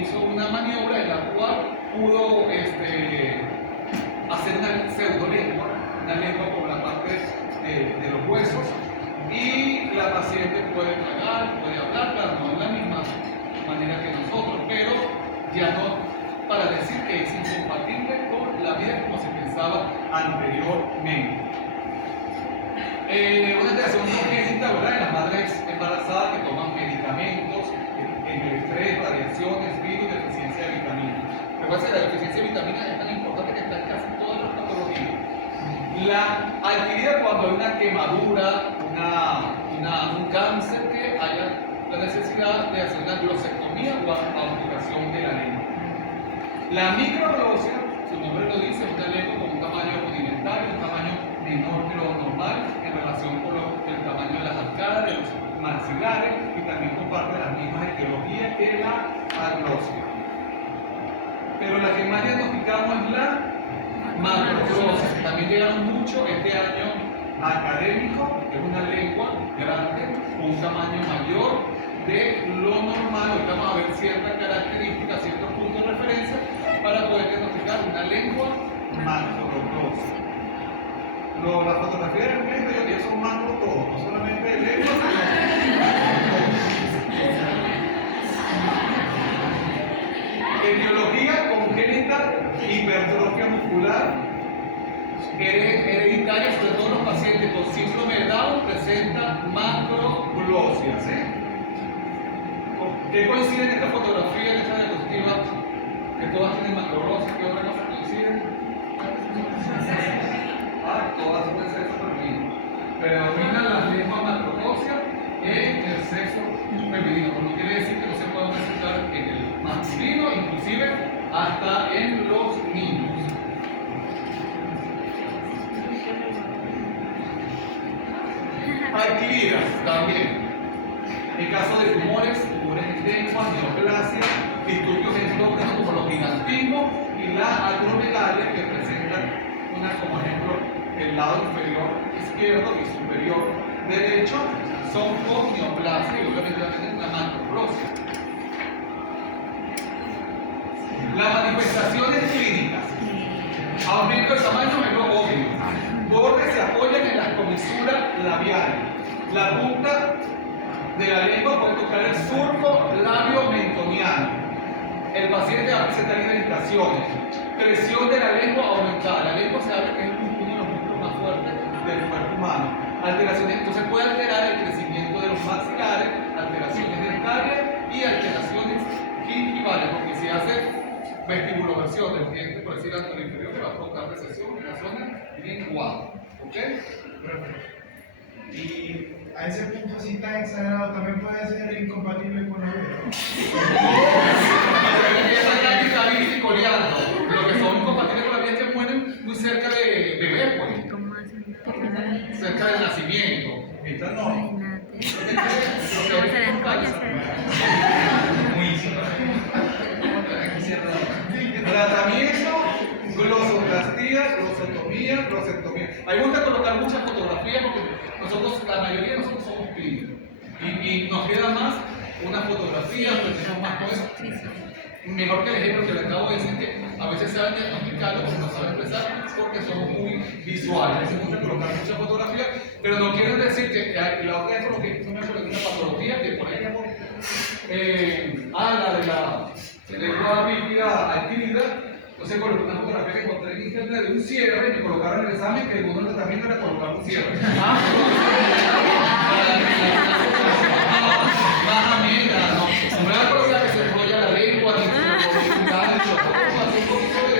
hizo una maniobra en la cual pudo hacer una pseudolengua, una lengua por la parte de los huesos, y la paciente puede tragar, puede hablar, claro, no de la misma manera que nosotros, pero ya no para decir que es incompatible con la vida como se pensaba anteriormente. Una alteración congénita, ¿verdad?, en las madres embarazadas que toman medicamentos, en el estrés, radiaciones, virus, deficiencia de vitaminas. Recuerda que la deficiencia de vitaminas es tan importante que está en casi todas las patologías. La adquirida cuando hay una quemadura, un cáncer, que haya la necesidad de hacer una glosectomía o amputación de la lengua. La microglosia, su nombre lo dice, es una lengua con un tamaño rudimentario, un tamaño menor que lo normal en relación con el tamaño de las arcadas, de los maxilares, y también comparte las mismas etiologías que la aglosia. Pero la que más diagnosticamos es la macroglosia, que también llegaron mucho este año académico, que es una lengua grande, con un tamaño mayor de lo normal. Ahorita vamos a ver ciertas características, ciertos puntos de referencia para poder diagnosticar una lengua macroglosia. La fotografía del momento yo que son macro todos, no solamente lengua, sino etiología congénita, hipertrofia muscular, hereditaria, sobre todo los pacientes con síndrome de Down presentan macroglosia, ¿sí? ¿Qué coincide en esta fotografía, en esta diapositiva? Que todas tienen macroglosia. ¿Qué otra cosa coincide? Todas pueden ser femeninas. Predominan las lenguas macroglosia en el sexo femenino, pero no quiere decir que no se puedan presentar en el masculino, inclusive hasta en los niños. Adquiridas también. En caso de tumores en lengua, neoplasia, disturbios endógenos como los gigantismos y la acromegalia, que presentan como ejemplo el lado inferior izquierdo y superior derecho, son con neoplasia y obviamente tienen una macroglosia. Las manifestaciones clínicas: aumento de tamaño en los óvulos, bordes se apoyan en las comisuras labiales, la punta de la lengua puede tocar el surco labio-mentoniano. El paciente va a presentar irritaciones, presión de la lengua aumentada. La lengua se habla que es uno de los músculos más fuertes del cuerpo humano. Alteraciones, entonces puede alterar el crecimiento de los maxilares, alteraciones dentarias y alteraciones gingivales, porque si hace vestibuloversión del diente, por decir algo inferior, que va a provocar recesión en la zona lingual. ¿Ok? Y a ese punto así tan exagerado también puede ser incompatible con la vida. Lo que son incompatibles con la vida es que mueren muy cerca de bebé, pues. Cerca del nacimiento. Esta no. Tratamiento, glosoplastía, glosectomía. A mí me gusta colocar muchas fotografías porque nosotros, la mayoría de nosotros somos clínicos y nos queda más una fotografía, pero tenemos más cosas. Mejor que el ejemplo que le acabo de decir, que a veces saben diagnosticarlo porque no saben expresar, porque somos muy visuales. Me gusta colocar muchas fotografías, pero no quiere decir que la otra es como que no me acuerdo de una patología que por ahí la de la lengua bífida adquirida. Entonces coloqué una fotografía que encontré en internet de un cierre y me colocaron en el examen que uno del tratamiento era colocar un cierre. Más amiga, no. No me va a colocar que se enrolla la lengua, ni se enrolla el un poquito de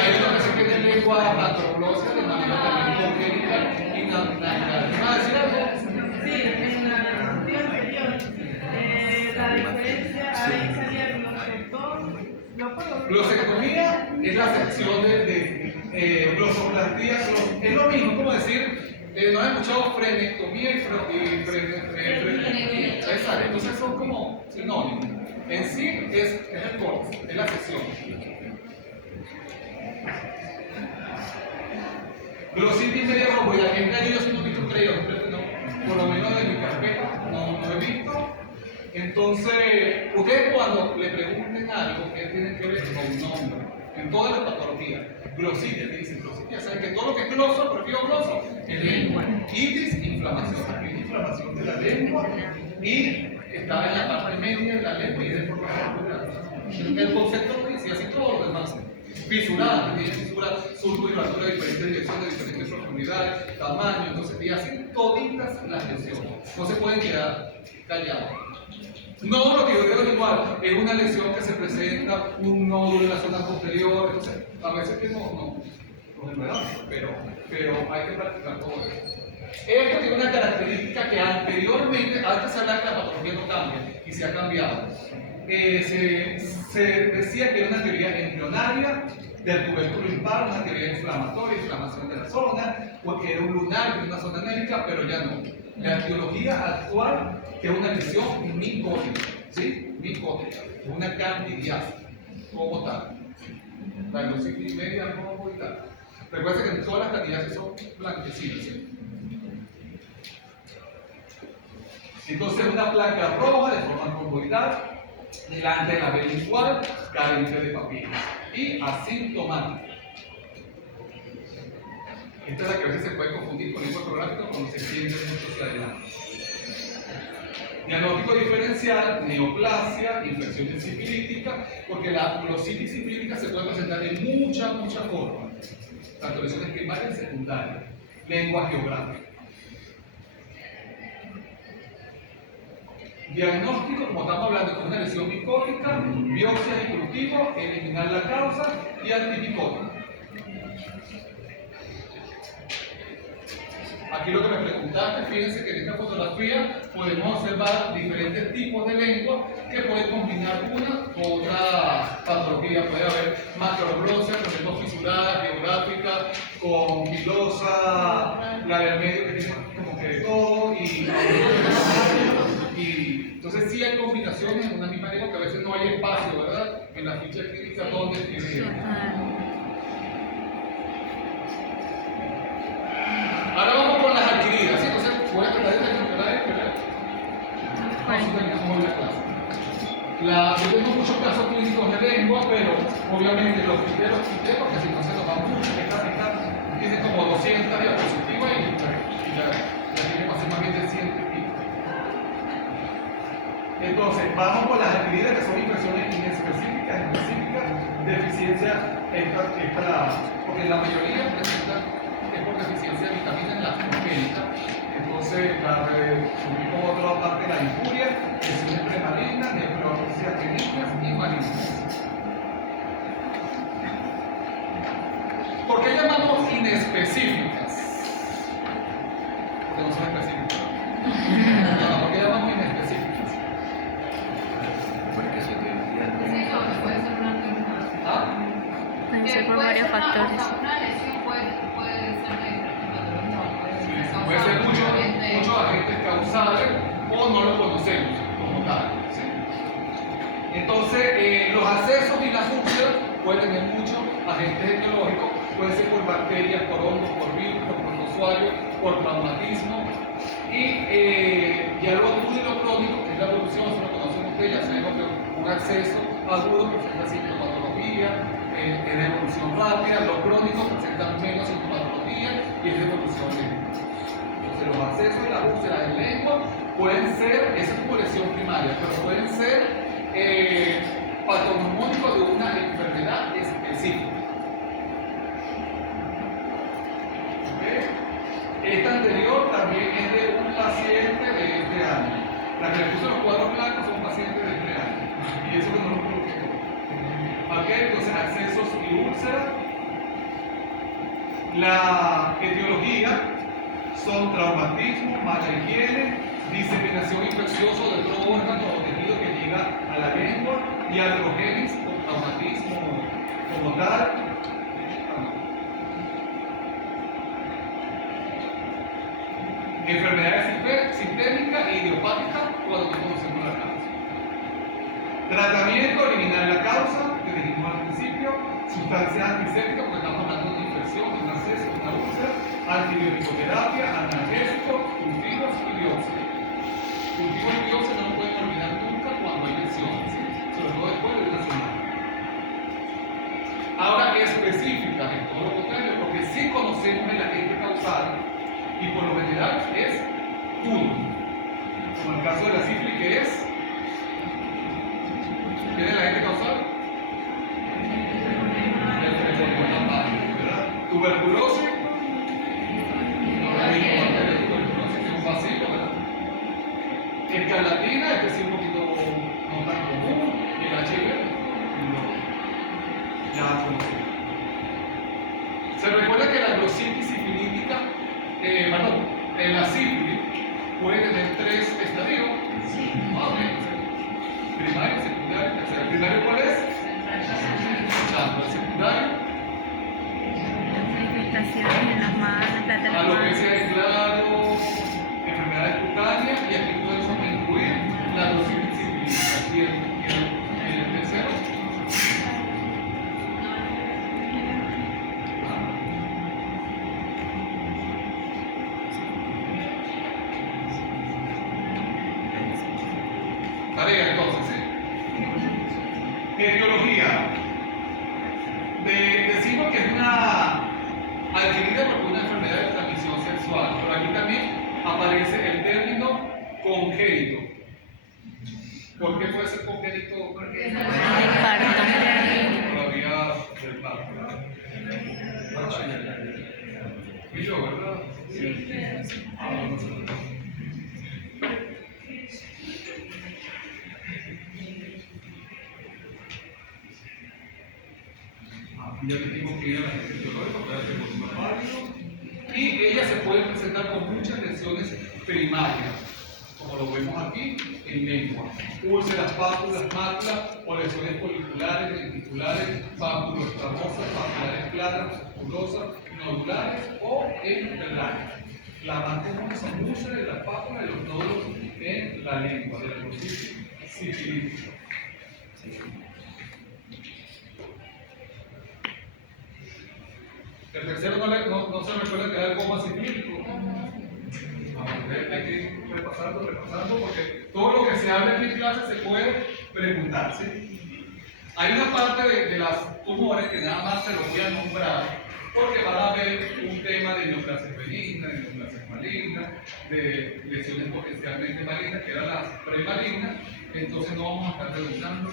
hay una persona que tiene lengua macroglosia de manera también congénita y natural. ¿Me va a decir algo? Sí, en la diapositiva anterior, la diferencia, ahí salía el glosectomía es la sección de glosoplastía, es lo mismo, como decir, no he escuchado frenectomía y frenectomía. Exacto, entonces son como sinónimos. En sí es el corte, es la sección. Glositis media ovoidal, en realidad yo soy un poquito creo, por lo menos de mi en todas las patologías. Glositis, dicen glositis, saben que todo lo que es gloso, prefiero gloso, es lengua. Itis, inflamación, también inflamación de la lengua, y está en la parte media de la lengua y después el concepto dice así todo lo demás. Fisurada, tiene fisura surco y rotura de diferentes direcciones, de diferentes profundidades, tamaño, entonces, y así toditas las lesiones. No se pueden quedar callados. No, lo que yo digo igual, es una lesión que se presenta, un nódulo en la zona posterior, entonces, a veces que no enredamos, pero hay que practicar todo eso. Esto tiene una característica que anteriormente, antes se hablaba que la patología no cambia, y se ha cambiado. Se decía que era una teoría embrionaria del tubérculo impar, una teoría inflamatoria, inflamación de la zona, porque era un lunar de una zona anémica, pero ya no. La etiología actual es una lesión micótica, ¿sí? Micótica, una candidiasis, como tal. La glositis media, rojo y tal. Recuerden que todas las candidiasis son blanquecinas, ¿sí? Entonces, una placa roja de forma romboidal, delante de la vena igual, carente de papilas y asintomática. Esta es la que a veces se puede confundir con el fotográfico cuando se extiende mucho hacia adelante. Diagnóstico diferencial, neoplasia, infección sifilítica, porque la glositis sifilítica se puede presentar de muchas formas, tanto lesiones primarias y secundarias. Lengua geográfica. Diagnóstico, como estamos hablando, con una lesión micótica, biopsia y cultivo, eliminar la causa y antimicótico. Aquí lo que me preguntaste, fíjense que en esta fotografía podemos observar diferentes tipos de lengua que pueden combinar una con otra patología. Puede haber macroglosia, por ejemplo, fisurada, geográfica, con pilosa, la del medio que tiene como que de todo, y entonces sí hay combinaciones en una misma lengua que a veces no hay espacio, ¿verdad? En la ficha clínica donde tiene. Ahora vamos con las adquiridas, ¿sí? Entonces voy a tratar de recuperar esto, ¿verdad? Vamos a terminar hoy la clase. Yo tengo muchos casos clínicos de lengua, pero obviamente los criterios, porque si no se nos va mucho, esta tiene como 200 diapositivas y ya tiene más de 100 tipos. Entonces, vamos con las adquiridas que son infecciones inespecíficas, específicas, deficiencia porque la mayoría presentan es por deficiencia de vitamina en la congénita. Entonces, subimos otra parte de la injuria, lesiones premalignas, neoplasias benignas y malignas. ¿Por qué llamamos inespecíficas? Porque no son específicas. No, ¿por qué llamamos inespecíficas? Porque su etiología Puede ser una enfermedad. ¿Ah? Pueden ser por varios factores. Una lesión puede ser de Puede ser muchos agentes causales o no lo conocemos como tal. ¿Sí? Entonces, los accesos y las úlceras pueden tener muchos agentes etiológicos, puede ser por bacterias, por hongos, por virus, por protozoarios, por traumatismo. Y ya lo agudo y lo crónico, que es la evolución, si lo conocen ustedes, ya sabemos que un acceso agudo presenta sintomatología, es de evolución rápida, los crónicos presentan menos sintomatología y es de evolución lenta. Entonces, los accesos y las úlceras de lengua pueden ser, esa es como lesión primaria, pero pueden ser patognomónicos de una enfermedad específica. ¿Okay? Esta anterior también es de un paciente de este año. La que le puso los cuadros blancos son pacientes de este año. Y eso que no lo coloqué todo. ¿Okay? Entonces, accesos y úlceras. La etiología son traumatismo, mala higiene, diseminación infecciosa de otro órgano o tejido que llega a la lengua y androgénesis con traumatismo como tal. Enfermedades sistémicas e idiopáticas cuando no conocemos la causa. Tratamiento, eliminar la causa, que dijimos al principio. Sustancias antisépticas, porque estamos hablando de una infección, de un acceso, de una úlcera. Antibiótico-terapia, analgésicos, cultivos y biopsia. Cultivos y biopsia no lo pueden olvidar nunca cuando hay lesiones, ¿sí? Sobre todo después de una semana. Ahora todo, como el caso de la sífilis, que es, ¿quién es la gente causal? El treponema pálida, ¿verdad? Tuberculosis, la Helicobacter tuberculosis es un vacilo, ¿verdad? Escarlatina, este sí un poquito no tan común, y el HIV, ya conocido. Se recuerda que la glositis sifilítica, la sífilis puede tener 3 estadios. Sí. Ok. Primario, secundario, tercero. ¿El primario cuál es? El secundario. Manifestaciones en las manos, en las Alopecia manos. de claro, enfermedades cutáneas, y aquí todo eso va a incluir la glositis sifilítica. Y el tercero. Tarea entonces, ¿sí? Etiología. Decimos que es una adquirida por una enfermedad de transmisión sexual, pero aquí también aparece el término congénito. ¿Por qué puede ser congénito? Porque El parto. todavía del parto, ¿verdad? Y yo, ¿verdad? Sí. No sé. Ya dijimos que ella es etiológica, puede ser volumen pálido, y ella se puede presentar con muchas lesiones primarias, como lo vemos aquí en lengua: úlceras, pápulas, máculas, o lesiones foliculares, lenticulares, pápulos escamosas, papulares claras, musculosas, nodulares o enterales. La más común son úlceras, las pápulas y los nódulos en la lengua de la glositis sifilítica. El tercero no se recuerda que era el coma sifilítico. Hay que ir repasando, porque todo lo que se habla en mi clase se puede preguntar, ¿sí? Hay una parte de las tumores que nada más se los voy a nombrar, porque van a ver un tema de neoplasias benignas, de neoplasias malignas, de lesiones potencialmente malignas, que eran las premalignas. Entonces no vamos a estar redundando.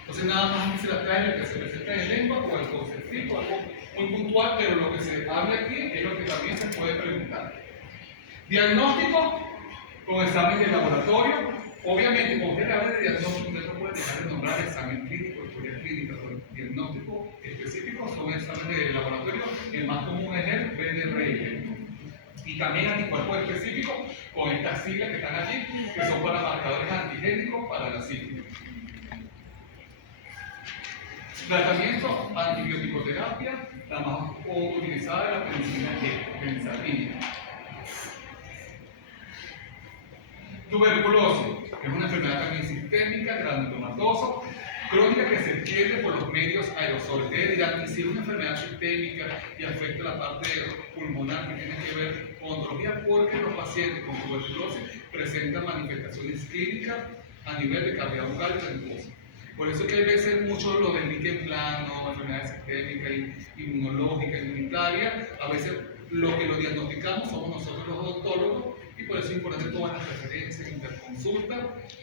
Entonces nada más se las trae el PCT de lengua o el conceptivo, algo muy puntual, pero lo que se habla aquí es lo que también se puede preguntar. Diagnóstico con examen de laboratorio. Obviamente, cuando usted habla de diagnóstico, usted no puede dejar de nombrar examen clínico, historia clínica, pero diagnóstico específico son exámenes de laboratorio. El más común es el BDRL. Y también anticuerpos específicos con estas siglas que están aquí, que son para marcadores antigénicos para la sífilis. Tratamiento: antibioticoterapia, la más utilizada es la penicilina G, benzalina. Tuberculosis, que es una enfermedad también sistémica, granulomatosa, crónica, que se extiende por los medios aerosoles. Ustedes dirán, y si es una enfermedad sistémica y afecta la parte pulmonar, que tiene que ver con oncología, porque los pacientes con tuberculosis presentan manifestaciones clínicas a nivel de cavidad bucal y mucosa. Por eso es que hay veces mucho lo del líquen plano, enfermedades sistémicas, inmunológicas, inmunitarias. A veces lo que lo diagnosticamos somos nosotros los odontólogos, y por eso es importante todas las referencias, interconsulta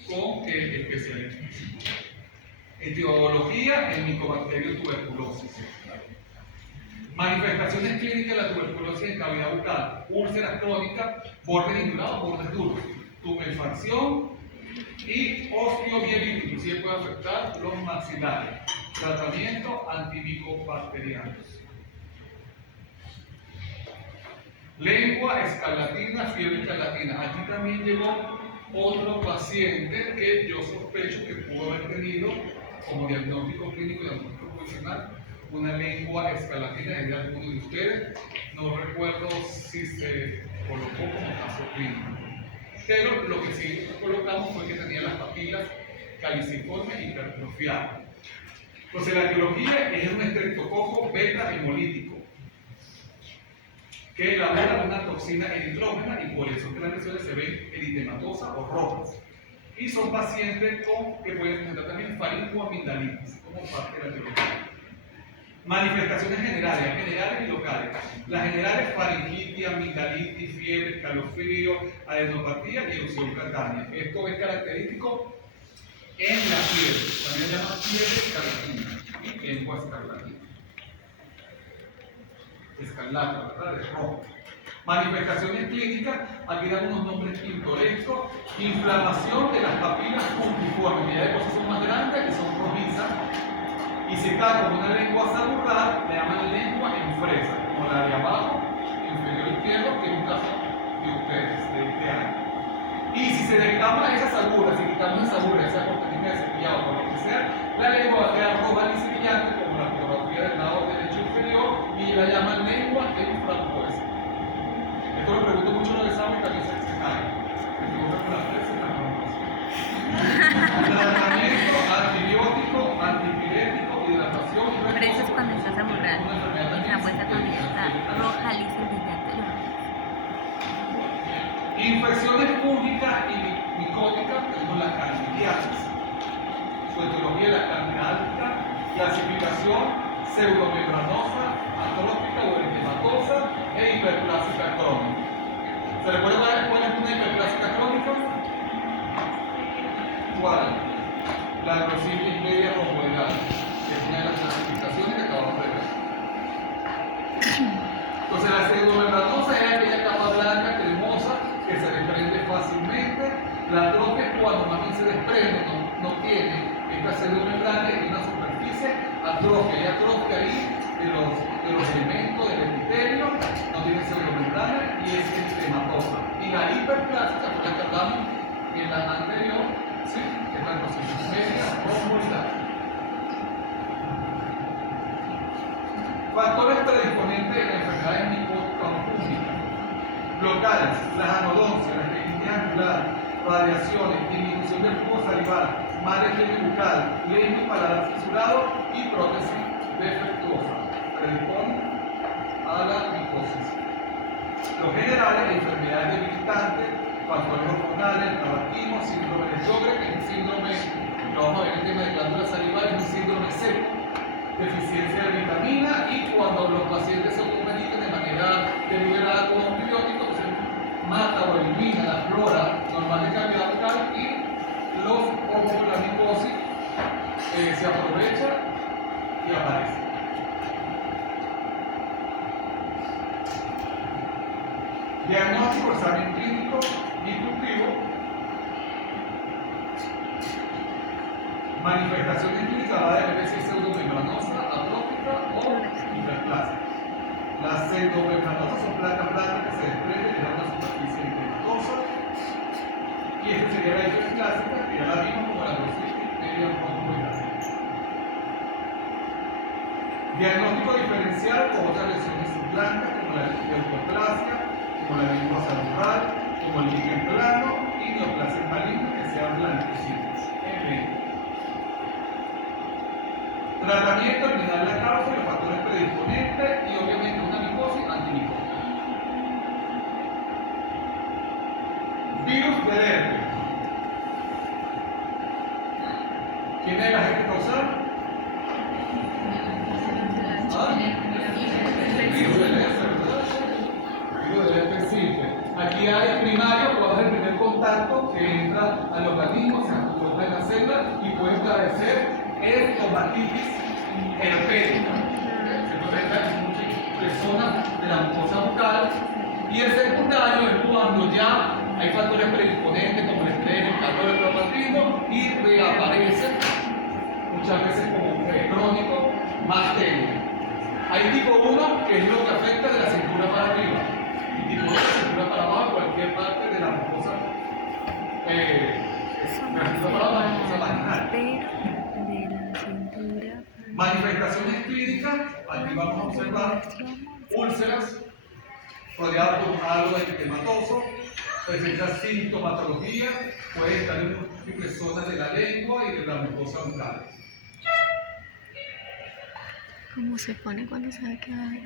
con especialistas. Etiología: el Mycobacterium tuberculosis. Manifestaciones clínicas de la tuberculosis en cavidad bucal: úlceras crónicas, bordes indurados, bordes duros, tumefacción y osteomielitis. Inclusive puede afectar los maxilares. Tratamiento: antimicobacterianos. Lengua, escarlatina, fiebre escarlatina. Aquí también llegó otro paciente que yo sospecho que pudo haber tenido como diagnóstico clínico y diagnóstico profesional una lengua escarlatina. Es de alguno de ustedes. No recuerdo si se colocó como caso clínico, pero lo que sí colocamos fue que tenía las papilas caliciformes y hipertrofiadas. Entonces la etiología es un estreptococo beta hemolítico que elabora una toxina eritrógena, y por eso que las lesiones se ven eritematosas o rojas. Y son pacientes que pueden presentar también faringoamigdalitis como parte de la etiología. Manifestaciones generales, generales y locales. Las generales, faringitis, amigdalitis, fiebre, escalofrío, adenopatía y erupción cutánea. Esto es característico en la fiebre. También se llama fiebre escarlatina. Lengua escarlatina. Escarlata, ¿verdad? Es rojo. Manifestaciones clínicas, aquí dan unos nombres pintorescos. Inflamación de las papilas puntiformes, que ya de por sí son más grandes, que son rojizas. Y si está como una lengua salutar, le llaman lengua en fresa, como la de abajo, inferior izquierdo, que es un caso de ustedes, de este año. Y si se descama esa sagura, si quitamos esa sagura, esa cortinita de cepillado, o lo que sea, la lengua va a quedar roja y brillante, como la fotografía del lado derecho inferior, y la llaman lengua en frambuesa. Esto lo pregunto mucho en los exámenes, también se cae. Me equivoco con la fresa y la frambuesa. Tratamiento antibiótico, antipirético, hidratación y Pero eso es cuando estás amurrando. La vuelta cuando ya está roja, lisa y brillante. infecciones fúngicas y micóticas, tenemos la candidiasis. Su etiología es la candidáltica, clasificación pseudomembranosa, atrófica o eritematosa e hiperplásica crónica. ¿Se recuerda cuál es una hiperplásica crónica? ¿Cuál? La Glossitis media romboidal, que es una de las clasificaciones que acabamos de ver. Entonces la pseudomembranosa es aquella capa blanca, cremosa, que se desprende fácilmente. La atrofia es cuando más bien se desprende, no tiene esta pseudomembrana, y una superficie atrofia. Hay atrofia ahí de los elementos del epitelio, no tiene pseudomembrana y es eritematosa. Y la hiperplásica, por la que hablamos en la anterior, ¿sí? Que es la Glossitis media romboidal. Factores predisponentes de las enfermedades micóticas o fúngicas. Locales, las anodoncias, la rinitis angular, radiaciones, disminución del flujo salival, mal higiene bucal, lengua y paladar fisurado y prótesis defectuosa. Predispone a la micosis. Los generales, enfermedades debilitantes, factores hormonales, tabaquismo, síndrome de Sjögren, que es un síndrome, lo vamos a ver en el tema de glándulas salivales, es un síndrome seco, deficiencia de vitamina, y cuando los pacientes se automedican de manera deliberada con antibióticos, se mata o elimina la flora normal de cavidad bucal y los hongos de la micosis se aprovecha y aparece. Diagnóstico, examen clínico y cultivo. Manifestaciones clínicas va a depender si es pseudomembranosa, atrófica o hiperplásica. Las pseudomembranosas son placas blancas que se desprenden y dan una superficie eritematosa. Y esta sería la hiperplásica, que ya la vimos como la Glossitis media romboidal. Diagnóstico diferencial con otras lesiones blancas como la leucoplasia, como la lengua salutar, como el líquen plano y neoplasias malignas que sean blanquecinas. Tratamiento, eliminar la causa y los factores predisponentes y obviamente una micosis antimicótica. Virus del herpes. ¿Quién es el agente causal? Virus del herpes, ¿verdad? Virus del herpes simple. Aquí hay primario, que va a ser el primer contacto que entra al organismo, se aloja en la célula y puede padecer estomatitis herpética. Se presenta en muchas personas de la mucosa bucal. Y el secundario es cuando ya hay factores predisponentes como el estrés, el calor, el traumatismo, y reaparece muchas veces como crónico más técnico. Hay tipo 1, que es lo que afecta de la cintura para arriba, y tipo 2 de la cintura para abajo, cualquier parte de la mucosa, de la cintura para abajo, la mucosa vaginal. Manifestaciones clínicas, aquí vamos a observar úlceras rodeadas por un halo eritematoso, presenta sintomatología, puede estar en múltiples zonas de la lengua y de la mucosa bucal. ¿Cómo se pone cuando sabe que va a haber?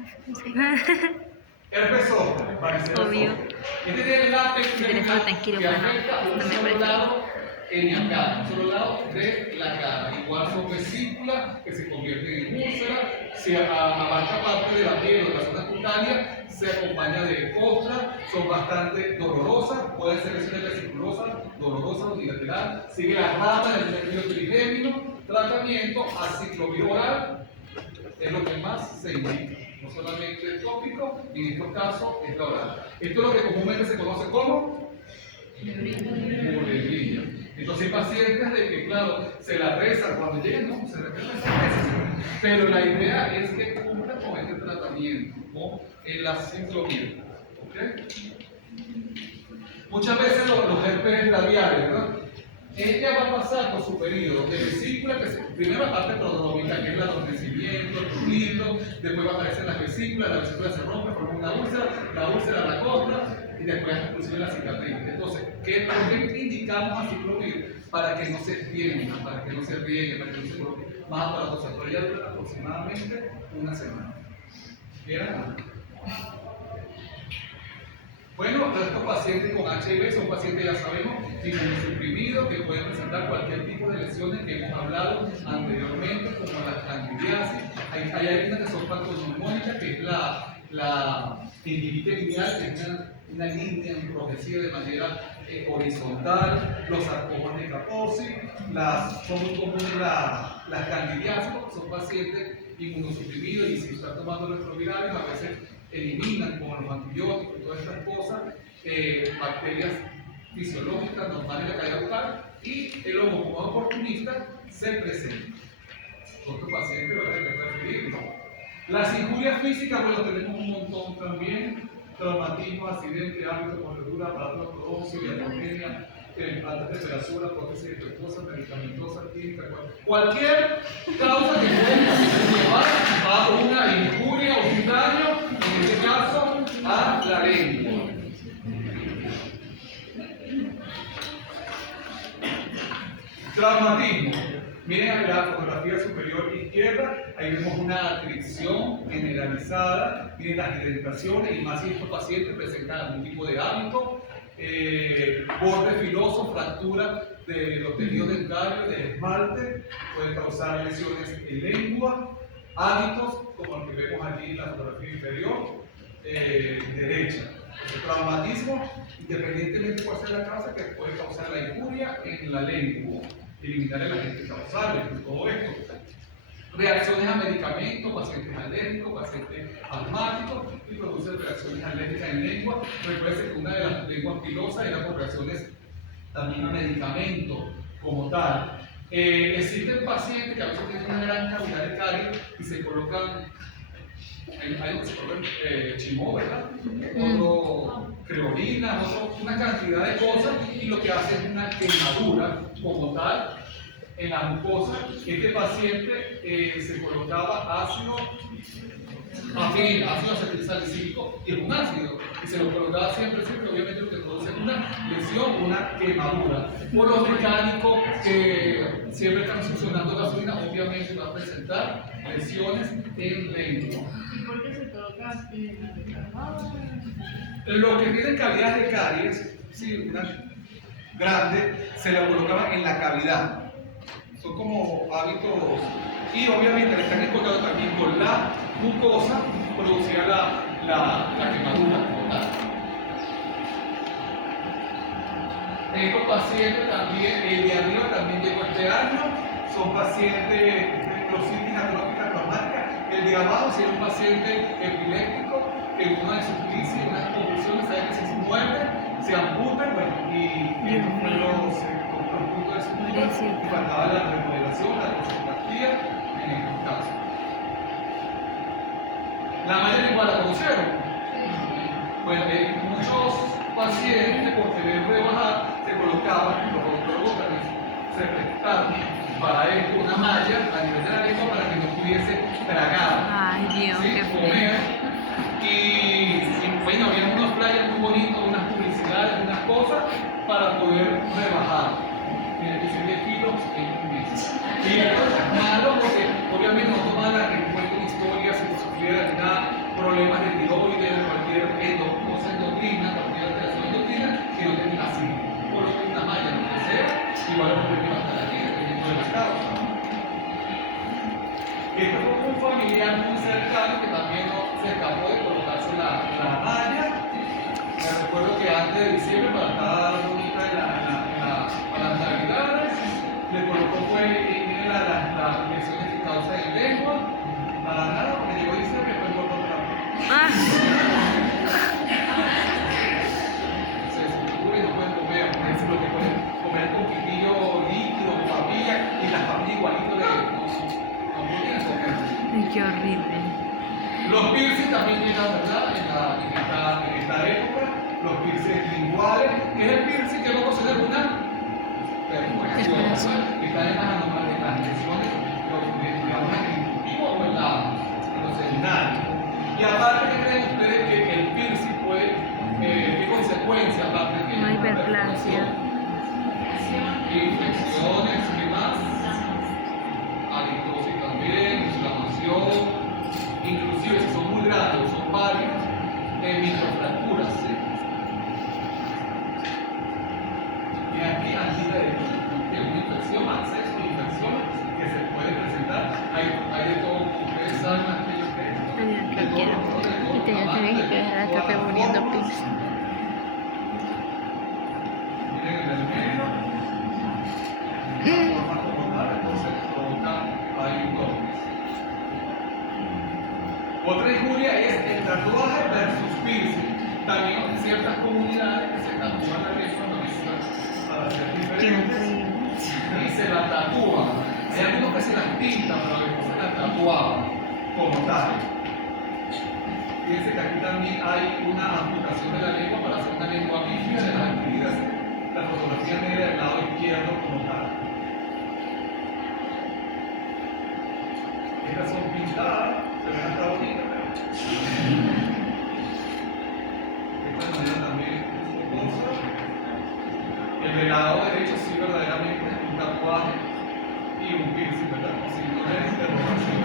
Herpes zóster, varicela Obvio. zóster. Este tiene el látex Si tienes que tranquilo, bueno, afecta a un no me solo parece. lado acá, un solo lado de la cara. Igual son vesículas que se convierten en úlceras, se abarca parte de la piel o de la zona cutánea, se acompaña de costras, son bastante dolorosas, pueden ser lesiones vesiculosas, dolorosas, unilateral, sigue la rama del nervio trigémino, tratamiento aciclovir oral, es lo que más se indica, no solamente el tópico, y en estos casos es la oral. Esto es lo que comúnmente se conoce como mulebrilla. Entonces hay pacientes de que, claro, se la rezan cuando llegan, no, se rezan esas veces, pero la idea es que cumplan con este tratamiento, con el aciclovir. ¿Okay? Muchas veces los herpes labiales, ¿verdad? Ella va a pasar por su periodo de vesícula, que primero la parte prodrómica, que es el adormecimiento, el prurito, después va a aparecer las vesículas, la vesícula se rompe, forma una úlcera, la costra, y después inclusive la cicatriz. Entonces, ¿por qué indicamos aciclovir? Para que no se extienda, para que no se riegue, para que no se coloque más aparatosa. Pero ya dura aproximadamente una semana. ¿Vieron? Bueno, estos pacientes con HIV son pacientes, ya sabemos, inmunosuprimidos que pueden presentar cualquier tipo de lesiones que hemos hablado anteriormente, como la candidiasis. Hay algunas que son patognomónicas, que es la gingivitis lineal, que es una línea enrojecida de manera horizontal, los sarcomas de Kaposi, son muy comunes las candidiasis, porque son pacientes inmunosuprimidos y si están tomando retrovirales a veces eliminan con los antibióticos y todas estas cosas bacterias fisiológicas normales de la cadena bucal y el hongo como oportunista se presenta. Otro paciente va a tener que referirlo. Las injurias físicas, bueno, tenemos un montón también: traumatismo, accidente, hábito, mordedura, aparato ortodoxo, diatomenia, alta temperatura, prótesis defectuosa, medicamentosa, química, cualquier causa que pueda llevar a una injuria o un daño, en este caso a la lengua. Traumatismo. Miren a la fotografía superior izquierda, ahí vemos una atricción generalizada, miren las indentaciones y más si estos pacientes presentan algún tipo de hábito, borde filoso, fractura de los tejidos dentarios, del esmalte, puede causar lesiones en lengua, hábitos como el que vemos allí en la fotografía inferior derecha. El traumatismo, independientemente de cuál sea la causa, que puede causar la injuria en la lengua, eliminar el agente causal de todo esto. Reacciones a medicamentos, pacientes alérgicos, pacientes asmáticos y producen reacciones alérgicas en lengua. Recuerden que una de las lenguas pilosas era por reacciones también a medicamentos como tal. Existen pacientes que a veces tienen una gran cantidad de caries y se colocan, hay uno que se coloca chimó, ¿verdad? Otro creolina, una cantidad de cosas y lo que hace es una quemadura como tal en la mucosa. Este paciente se colocaba ácido acetilsalicílico y es un ácido y se lo colocaba siempre, obviamente lo que produce es una lesión, una quemadura. Por los mecánicos que siempre están succionando gasolina, obviamente va a presentar lesiones en lengua. ¿Y por qué se coloca Lo que tiene cavidad de caries, sí, una grande, se la colocaban en la cavidad. Son como hábitos y obviamente le están encontrando también con la mucosa producía la quemadura como tal. Estos pacientes también, el de arriba también llegó este año, son pacientes de necrositis atrófica traumática. El de abajo sería un paciente epiléptico que en una de sus crisis, en unas convulsiones, sabe que se mueve, se amputa, bueno, y estos fueron los puntos de sutura y faltaba la remodelación, la consultantía en estos casos. La malla lengua la conocieron. Bueno, muchos pacientes por querer rebajar se colocaban, los odontólogos también se prestaron para esto una malla a nivel de la lengua para que no pudiese tragar. Ay, Dios, ¿Sí? qué Comer. Y bueno, había unos playas muy bonitos, unas publicidades, unas cosas para poder rebajar. Mira, dice 10 kilos en un mes. Y esto es malo porque obviamente no toman en cuenta una historia si sufriera nada, problemas de tiroides, cualquier cosa endocrina, cualquier alteración endocrina que no tenga así. Por lo que una malla, lo que sea, igual familiar muy cercano que también no se escapó de colocarse la malla. Me recuerdo que antes de diciembre, para estar bonita para las navidades, le colocó miren las lesiones que causa en lengua. Para nada, porque llegó diciembre y fue por otra vez. Se descubre y no pueden comer, porque eso es lo que pueden comer con pitillo líquido, papilla, y las papillas igualito de no pueden comer. Ay, qué horrible. Los piercing también llegan, ¿verdad? En esta época, los piercing linguales, que es el piercing que vamos a hacer una perforación, ¿verdad? Que está en las lesiones, digamos, en el intuitivo o en los seminarios. Y aparte, ¿qué creen ustedes que el piercing puede, qué consecuencias aparte de Una hiperplasia. Infecciones, ¿qué más? Halitosis también, inflamación, inclusive si son muy grandes, son varios, microfracturas, ¿sí? Y aquí angina de una infección, acceso a infección que se puede presentar. Hay de todo, ustedes saben aquello que es. Que quiero. Y tenía que ver que era acá poniendo pizza. Miren en el medio. La forma como tal, entonces provoca ahí dobles. Otra injuria es el tatuaje versus piercing. También en ciertas comunidades que se tatúan la lengua para ser diferentes y se la tatúan. Hay algunos que se las pintan, pero después se la tatuaban como tal. Fíjense que aquí también hay una amputación de la lengua para hacer una lengua bífida de las adquiridas. La fotografía negra del lado izquierdo como tal. Estas son pintadas, se ven hasta bonitas, pero de esta manera también cosa. El del lado derecho sí verdaderamente es un tatuaje y un piercing, ¿verdad? O si no es interrogación.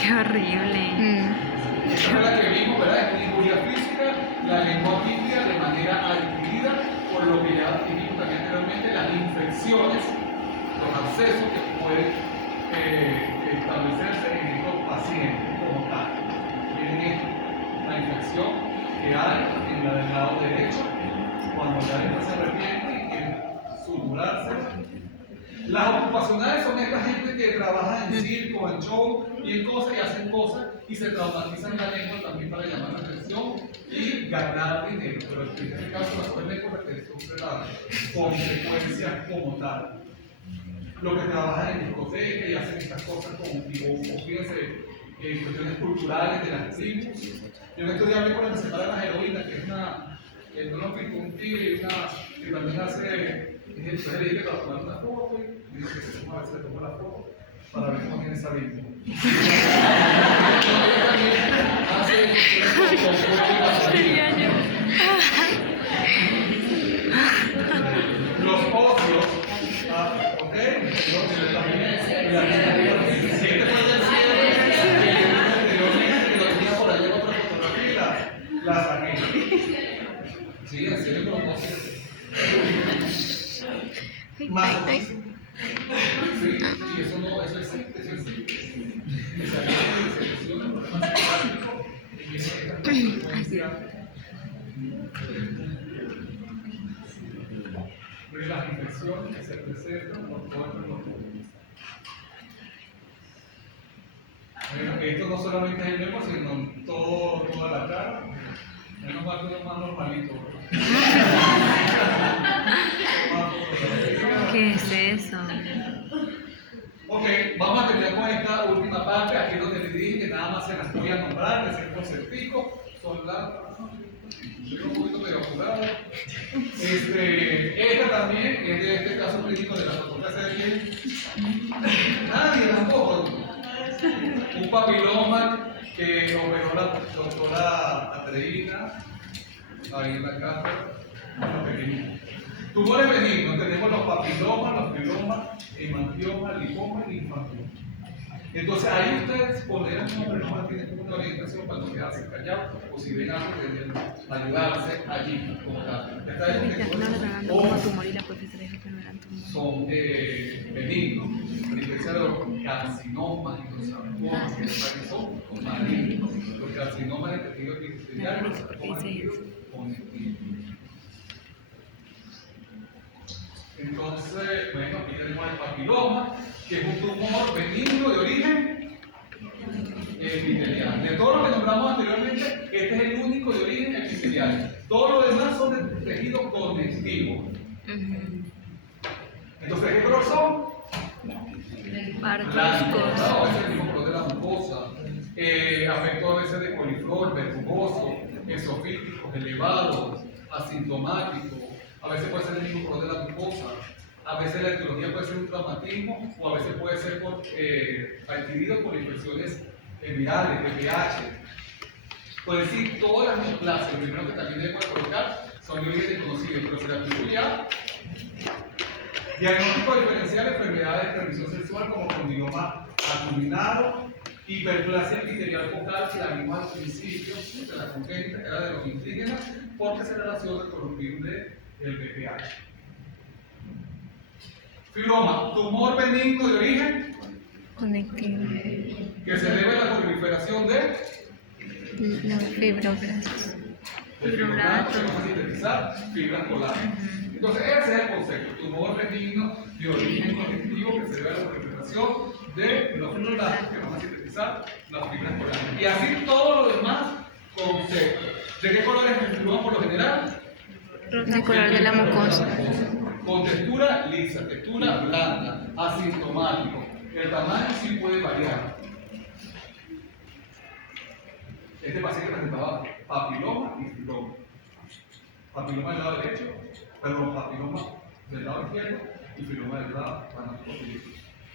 Qué horrible. Esta fue la que vimos, ¿verdad? Es una injuria física, la lengua bífida de manera adquirida, por lo que ya dijimos también anteriormente, las infecciones, los accesos que pueden establecerse en estos pacientes como tal. Miren esto, la infección que hay en la del lado derecho, cuando ya después se arrepiente y quiere suturarse. Las ocupacionales son esta gente que trabaja en circo, en show y en cosas y hacen cosas y se traumatizan la lengua también para llamar la atención y ganar dinero. Pero en este caso la pobre lengua porque sufre las consecuencias como tal. Los que trabajan en discotecas y hacen estas cosas con dibujos, fíjense, cuestiones culturales de las tribus. Yo en estos días hablé con la que separa las heroínas, que es una, no lo pinto un tigre y una, que también hace. Entonces le dije para tomar una foto y dijo que se toma, a veces le toma la foto para ver cómo tiene esa vista. Sería yo. Los ocios, ¿ok? Si este fue el cielo, anteriormente que lo tenía por allá en otra fotografía, la saqué. Sí, en serio, con los ocios. Más sí, y eso no, eso existe, eso existe. Y salió de selección, problemas psicológicos, y esta consecuencia de las infecciones que se presentan por todo el cuerpo. Bueno, esto no solamente es el lengua, sino toda la cara. Menos mal que es más normalito. ¿Qué es eso? Ok, vamos a terminar con esta última parte, aquí donde le dije que nada más se las voy a nombrar, de ser conceptico, son las... Estoy un poquito medio apurado. Esta también es de este caso clínico de la doctora Sergio. Nadie tampoco. Un papiloma que operó la doctora Atreina, ahí en la casa, los pequeñitos. Tumores benignos, tenemos los papilomas, los pilomas, hemangioma, lipoma y linfangioma. Entonces ahí ustedes pondrán un nombre, no tienen una orientación para no quedarse callados o si ven algo deben ayudarse allí como tal. Esta es Ahorita no le están dando como tumor y la profesora dijo que no eran tumor. son benignos, a diferencia de los carcinomas y los sarcomas que son malignos. Los carcinomas de tejido epitelial los sarcomas de tejido conectivo. Entonces, bueno, aquí tenemos el papiloma, que es un tumor benigno de origen epitelial. De todo lo que nombramos anteriormente, este es el único de origen epitelial. Todo lo demás son de tejido conectivo. Entonces, ¿qué color son? Blanco, a veces el mismo color de la mucosa, afecto a veces de coliflor, verrugoso, esofíticos, elevados, asintomáticos, a veces puede ser el mismo color de la mucosa, a veces la etiología puede ser un traumatismo o a veces puede ser adquirido por infecciones virales, VPH. Puede decir, todas las neoplasias, lo primero que también debemos colocar son de origen desconocido, pero se le atribuye a diagnóstico diferencial de enfermedades de transmisión sexual como condiloma acuminado, hiperplasia epitelial focal, que la vimos al principio, de la congénita, era de los indígenas, porque se relaciona con los virus del VPH. Fibroma, tumor benigno de origen conectivo. que se debe a la proliferación de Los fibroblastos. fibroblastos que van a sintetizar fibras colágenas. Entonces, ese es el concepto: tumor benigno de origen conectivo que se debe a la proliferación de los fibroblastos que van a sintetizar las fibras colágenas. Y así todo lo demás conceptos. ¿De qué color es el fibroma por lo general? De color de la mucosa. Con textura lisa, textura blanda, asintomático. El tamaño sí puede variar. Este paciente presentaba papiloma y fibroma. Papiloma del lado derecho, perdón, papiloma del lado izquierdo y fibroma del lado izquierdo.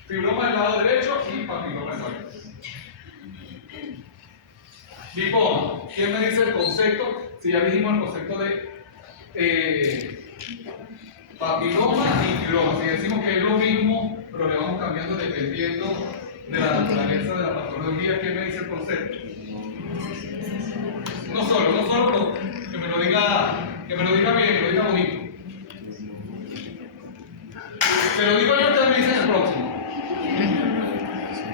Fibroma del lado derecho y papiloma del lado izquierdo. Lipoma. ¿Quién me dice el concepto? Si ya dijimos el concepto de papiloma y fibroma. Si decimos que es lo mismo, pero le vamos cambiando dependiendo de la naturaleza de la patología, ¿quién me dice el concepto? No solo, pero que me lo diga bien, que me lo diga bonito. Se lo digo yo, ustedes me dicen el próximo.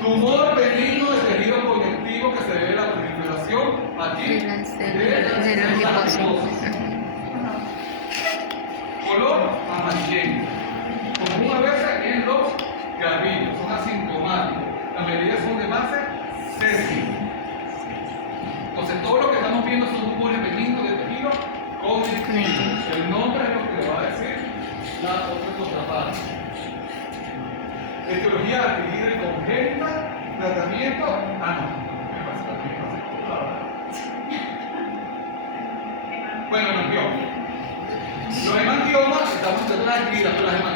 Tumor benigno de tejido conectivo que se debe a la proliferación aquí de los linfocitos. Color amarillento. Común a veces en los garrillos, son asintomáticos. Las medidas son de base césica. Entonces, todo lo que estamos viendo son tumores benignos de tejido conectivo. El nombre es lo que le va a decir la otra contraparte. Etiología adquirida y congénita, tratamiento. Bueno, hemangioma. Los hemangiomas estamos en la adquirida, pero las hemangiomas